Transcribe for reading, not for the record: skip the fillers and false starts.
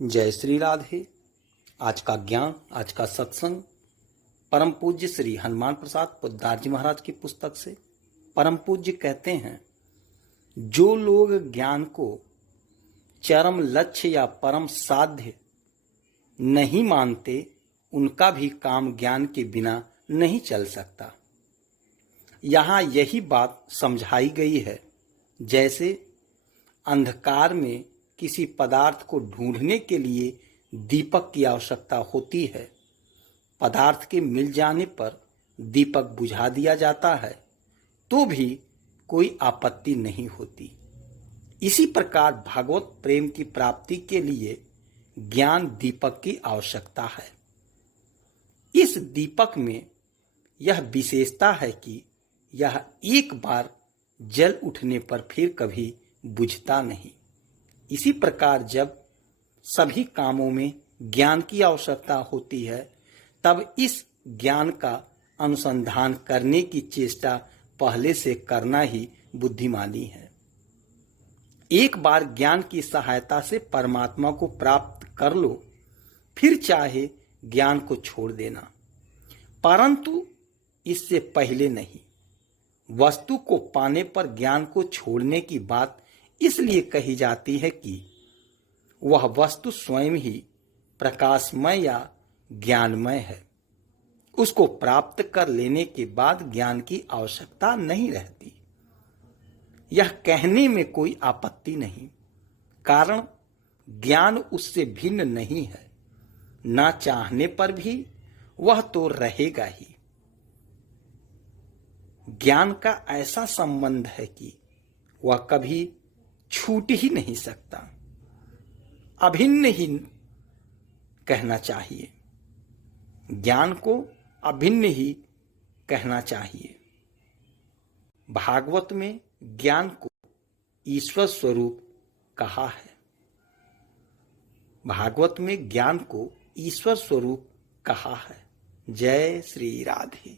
जय श्री राधे। आज का ज्ञान, आज का सत्संग परम पूज्य श्री हनुमान प्रसाद पोद्दार जी महाराज की पुस्तक से। परम पूज्य कहते हैं, जो लोग ज्ञान को चरम लक्ष्य या परम साध्य नहीं मानते, उनका भी काम ज्ञान के बिना नहीं चल सकता। यहाँ यही बात समझाई गई है, जैसे अंधकार में किसी पदार्थ को ढूंढने के लिए दीपक की आवश्यकता होती है। पदार्थ के मिल जाने पर दीपक बुझा दिया जाता है तो भी कोई आपत्ति नहीं होती। इसी प्रकार भगवत प्रेम की प्राप्ति के लिए ज्ञान दीपक की आवश्यकता है। इस दीपक में यह विशेषता है कि यह एक बार जल उठने पर फिर कभी बुझता नहीं। इसी प्रकार जब सभी कामों में ज्ञान की आवश्यकता होती है, तब इस ज्ञान का अनुसंधान करने की चेष्टा पहले से करना ही बुद्धिमानी है। एक बार ज्ञान की सहायता से परमात्मा को प्राप्त कर लो, फिर चाहे ज्ञान को छोड़ देना, परंतु इससे पहले नहीं। वस्तु को पाने पर ज्ञान को छोड़ने की बात इसलिए कही जाती है कि वह वस्तु स्वयं ही प्रकाशमय या ज्ञानमय है। उसको प्राप्त कर लेने के बाद ज्ञान की आवश्यकता नहीं रहती। यह कहने में कोई आपत्ति नहीं, कारण ज्ञान उससे भिन्न नहीं है। ना चाहने पर भी वह तो रहेगा ही। ज्ञान का ऐसा संबंध है कि वह कभी छूट ही नहीं सकता। अभिन्न ही कहना चाहिए, ज्ञान को अभिन्न ही कहना चाहिए। भागवत में ज्ञान को ईश्वर स्वरूप कहा है। भागवत में ज्ञान को ईश्वर स्वरूप कहा है। जय श्री राधे।